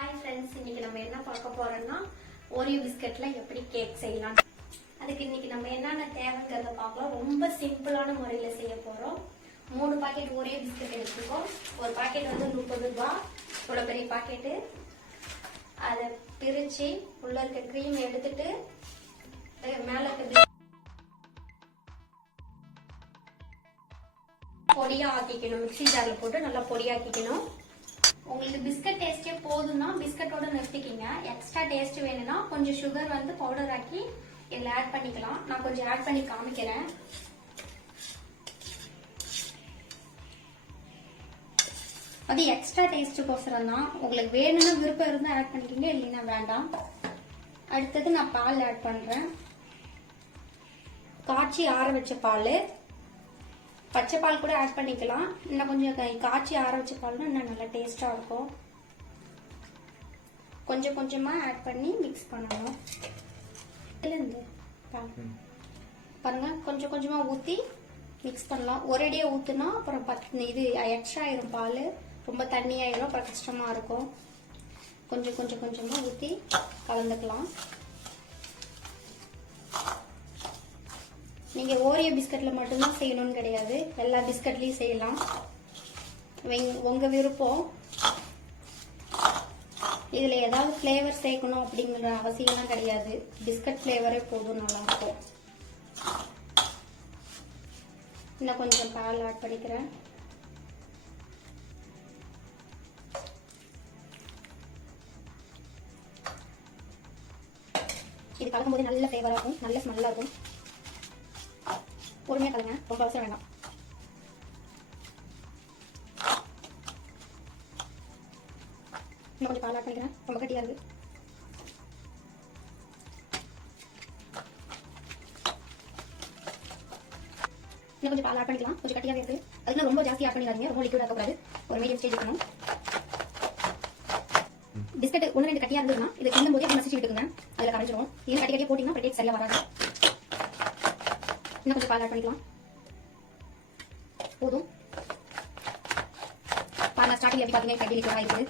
Hi friends, இன்னைக்கு நம்ம என்ன பார்க்க போறோம்னா ஓரியோ பிஸ்கட்ல எப்படி கேக் செய்யலாம். அதுக்கு இன்னைக்கு நம்ம என்னென்ன தேவைங்கிறத பார்க்கலாம். ரொம்ப சிம்பிளான முறையில் செய்ய போறோம். 3 பாக்கெட் ஓரியோ பிஸ்கட் எடுத்துக்கோம். ஒரு பாக்கெட் வந்து 30 ரூபாய். இவ்வளோ பெரிய பாக்கெட்டு. அதை பிரிச்சு உள்ள இருக்க க்ரீம் எடுத்துட்டு மேல இருக்க பொடியா ஆக்கிக்கணும். மிக்ஸி ஜார்ல போட்டு நல்லா பொடியாக்கிக்கணும். உங்களுக்கு பிஸ்கட் டேஸ்டே போதும்னா பிஸ்கட்டோட நிறுத்திக்கிங்க. எக்ஸ்ட்ரா டேஸ்ட் வேணும்னா கொஞ்சம் சுகர் வந்து பவுடர் ஆக்கி இதில் ஆட் பண்ணிக்கலாம். நான் கொஞ்சம் ஆட் பண்ணி காமிக்கிறேன். அது எக்ஸ்ட்ரா டேஸ்ட்டுக்கோசரம் தான். உங்களுக்கு வேணும்னா விருப்பம் இருந்தால் ஆட் பண்ணிக்கிங்க, இல்லைன்னா வேண்டாம். அடுத்தது நான் பால் ஆட் பண்றேன். காய்ச்சி ஆற வச்ச பால். பச்சை பால் கூட ஆட் பண்ணிக்கலாம். இன்னும் கொஞ்சம் காய்ச்சி ஆற வச்ச பால்னா இன்னும் நல்லா டேஸ்டா இருக்கும். கொஞ்சம் கொஞ்சமா ஆட் பண்ணி மிக்ஸ் பண்ணணும். பாருங்க, கொஞ்சம் கொஞ்சமா ஊத்தி மிக்ஸ் பண்ணலாம். ஒரேடியா ஊத்துனா அப்புறம் இது எக்ஸ்ட்ரா ஆயிரும். பால் ரொம்ப தண்ணி ஆயிரும், அப்புறம் கஷ்டமா இருக்கும். கொஞ்சம் கொஞ்சம் கொஞ்சமா ஊத்தி கலந்துக்கலாம். நீங்க ஓரியோ பிஸ்கட்ல மட்டும்தான் செய்யணும்னு கிடையாது, எல்லா பிஸ்கட்லயும் செய்யலாம். உங்க விருப்பம். இதுல ஏதாவது ஃபிளேவர் சேர்க்கணும் அப்படிங்கிற அவசியம்லாம் கிடையாது. பிஸ்கட் ஃபிளேவரே போதும், நல்லா இருக்கும். இன்னும் கொஞ்சம் பால் ஆட் பண்ணிக்கிறேன். இது கலக்கும் போது நல்ல ஃபிளேவரா இருக்கும், நல்ல ஸ்மெல்லா இருக்கும். பொறுமையா கலங்க, ரொம்ப அவசரம் வேண்டாம். இன்னும் கொஞ்சம் பால் ஆட் பண்ணிக்கிறேன், ரொம்ப கட்டியா இருக்கு. இன்னும் கொஞ்சம் பால் ஆட் பண்ணிக்கலாம், கொஞ்சம் கட்டியாவே இருக்கு. அதுக்குள்ள ரொம்ப ஜாஸ்தி ஆட் பண்ணிடாதீங்க, ரொம்ப லிக்விட் ஆக்கக்கூடாது. ஒரு மீடியம் ஸ்டேஜ் இருக்கணும். பிஸ்கட் 1-2 கட்டியா இருந்ததுன்னா இது கிண்டும் போது மசிச்சு விட்டுக்குங்க, அதுல கரைஞ்சிரும். இது கட்டி கட்டியா போட்டீங்கன்னா டேஸ்ட் சரியா வராது. இன்னும் கொஞ்சம் பால் ஆட் பண்ணிக்கலாம். போதும். பாருங்க, ஸ்டார்டிங் எப்படி பாத்தீங்க, எப்படி லிக்விடா இருக்குது.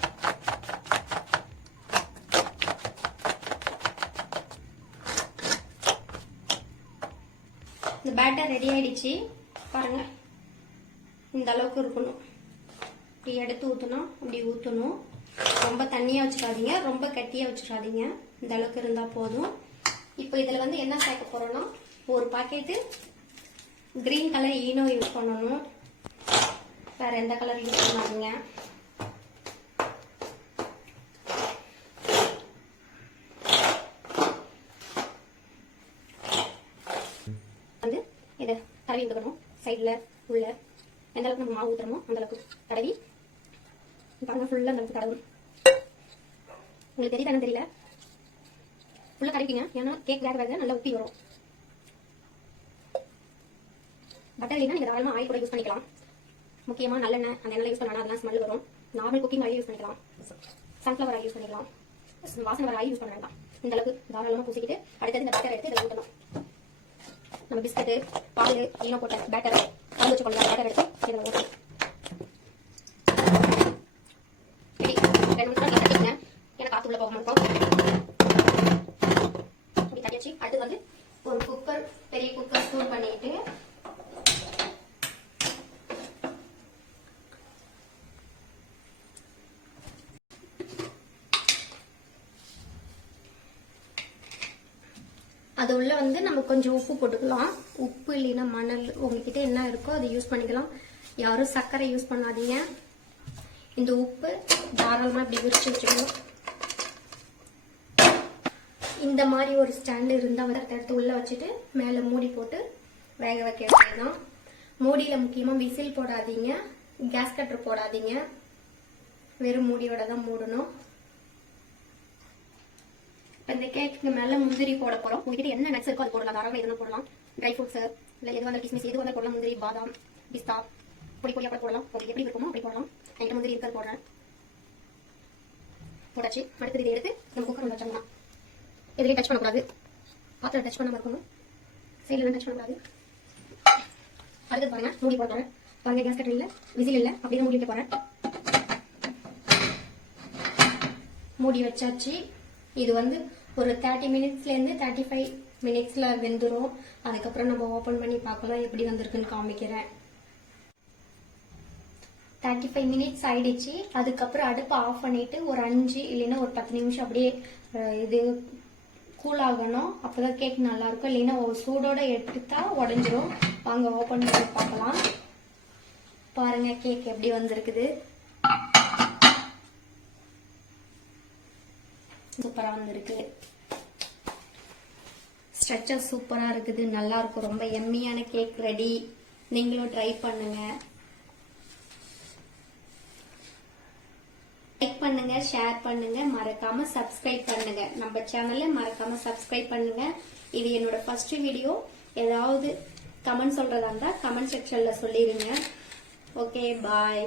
இந்த பேட்டர் ரெடி ஆயிடுச்சு. பாருங்க, இந்த அளவுக்கு இருக்கணும். இப்படி எடுத்து ஊத்தணும், இப்படி ஊத்தணும். ரொம்ப தண்ணியா வச்சிடாதீங்க, ரொம்ப கட்டியா வச்சிடாதீங்க. இந்த அளவுக்கு இருந்தா போதும். இப்போ இதுல வந்து என்ன சேர்க்க போறோம்னா, ஒரு packet green colour Eno use பண்ணணும். வேற எந்த கலர் யூஸ் பண்ணாதீங்க. வந்து இதை தடவி விட்டுக்கணும். சைட்ல உள்ள எந்த அளவுக்கு நம்ம மாவு ஊத்துறோமோ அந்த அளவுக்கு தடவி பாருங்க. ஃபுல்லா அந்த அளவுக்கு தடவும். உங்களுக்கு தெரியுதானு தெரியல, ஃபுல்லா தடவிங்க. ஏன்னா கேக் வேக வேக நல்லா ஊற்றி வரும். பட்டர் இல்லைன்னா நீங்க தாராளமா ஆயில் கூட யூஸ் பண்ணிக்கலாம். முக்கியமா நல்லெண்ணெய், அந்த எண்ணெய் யூஸ் பண்ணா அதெல்லாம் ஸ்மெல் வரும். நார்மல் குக்கிங் ஆயில் யூஸ் பண்ணிக்கலாம். சன்ஃபிளவர் ஆயில் யூஸ் பண்ணிக்கலாம். வாசனை வர ஆயில் யூஸ் பண்ண வேண்டாம். இந்த அளவுக்கு தாராளமா பூசிக்கிட்டு அடுத்தது இந்த பட்டர் எடுத்து இதில் ஊற்றணும். நம்ம பிஸ்கட்டு, பால், ஈனோ போட்ட பேட்டர் கலந்து வச்சு கொள்ளலாம். பேட்டர் எடுத்து இதில் ஊற்றணும். 2 நிமிஷம் நல்லா தட்டிங்க, ஏன்னா காற்று உள்ள போக மாட்டோம். இப்படி தட்டியாச்சு. அடுத்து வந்து ஒரு குக்கர், பெரிய குக்கர் சூட் பண்ணிட்டு அது உள்ள வந்து நம்ம கொஞ்சம் உப்பு போட்டுக்கலாம். உப்பு இல்லைன்னா மணல், உங்ககிட்ட என்ன இருக்கோ அதை யூஸ் பண்ணிக்கலாம். யாரும் சர்க்கரை யூஸ் பண்ணாதீங்க. இந்த உப்பு தாராளமா இப்படி விரிச்சு வச்சுக்கணும். இந்த மாதிரி ஒரு ஸ்டாண்டு இருந்தா வந்து எடுத்து உள்ள வச்சுட்டு மேல மூடி போட்டு வேக வைக்க வேண்டியதுதான். மூடியில முக்கியமா விசில் போடாதீங்க, கேஸ் கட்டர் போடாதீங்க. வெறும் மூடியோட தான் மூடணும். இந்த கேக்கு மேல முந்திரி போட போறோம். உங்ககிட்ட என்ன நட்ஸ் இருக்கோ அது போடலாம். தாராளமா எதுவும் போடலாம். ட்ரை ஃப்ரூட்ஸ் இல்ல எது வந்தாலும் கிஸ்மிஸ் எது வந்தாலும் போடலாம். முந்திரி, பாதாம், பிஸ்தா பொடி பொடியா கூட போடலாம். உங்களுக்கு எப்படி இருக்குமோ அப்படி போடலாம். என்கிட்ட முந்திரி இருக்கிறது போடுறேன். போட்டாச்சு. அடுத்தது இதை எடுத்து நம்ம குக்கர் வச்சோம்னா எதுலையும் டச் பண்ணக்கூடாது. பாத்திரம் டச் பண்ணாம இருக்கணும். சைட்ல டச் பண்ணக்கூடாது. அடுத்தது பாருங்க, மூடி போடுறேன். பாருங்க, கேஸ் கட்டர் இல்ல, விசில் இல்ல, அப்படியே மூடி வைக்க போறேன். மூடி வச்சாச்சு. இது வந்து ஒரு 30 மினிட்ஸ்லேருந்து 35 மினிட்ஸ்ல வெந்துடும். அதுக்கப்புறம் நம்ம ஓபன் பண்ணி பார்க்கலாம் எப்படி வந்திருக்குன்னு காமிக்கிறேன். 35 மினிட்ஸ் ஆயிடுச்சு. அதுக்கப்புறம் அடுப்பை ஆஃப் பண்ணிட்டு ஒரு 5 இல்லைன்னா ஒரு 10 நிமிஷம் அப்படியே இது கூல் ஆகணும். அப்பதான் கேக் நல்லா இருக்கும். இல்லைன்னா சூடோட எடுத்துட்டா உடஞ்சிரும். வாங்க ஓபன் பண்ணி பார்க்கலாம். பாருங்க கேக் எப்படி வந்திருக்குது. சூப்பரா வந்திருக்கு. ஸ்ட்ரக்சர் சூப்பரா இருக்குது. நல்லா இருக்கும். ரொம்ப எம்மியான கேக் ரெடி. நீங்களும் ட்ரை பண்ணுங்க. லைக் பண்ணுங்க, ஷேர் பண்ணுங்க, மறக்காம சப்ஸ்கிரைப் பண்ணுங்க. நம்ம சேனலை மறக்காம சப்ஸ்கிரைப் பண்ணுங்க. இது என்னோட ஃபர்ஸ்ட் வீடியோ. ஏதாவது கமெண்ட் சொல்றதா இருந்தா கமெண்ட் செக்ஷன்ல சொல்லிருங்க. ஓகே, பாய்.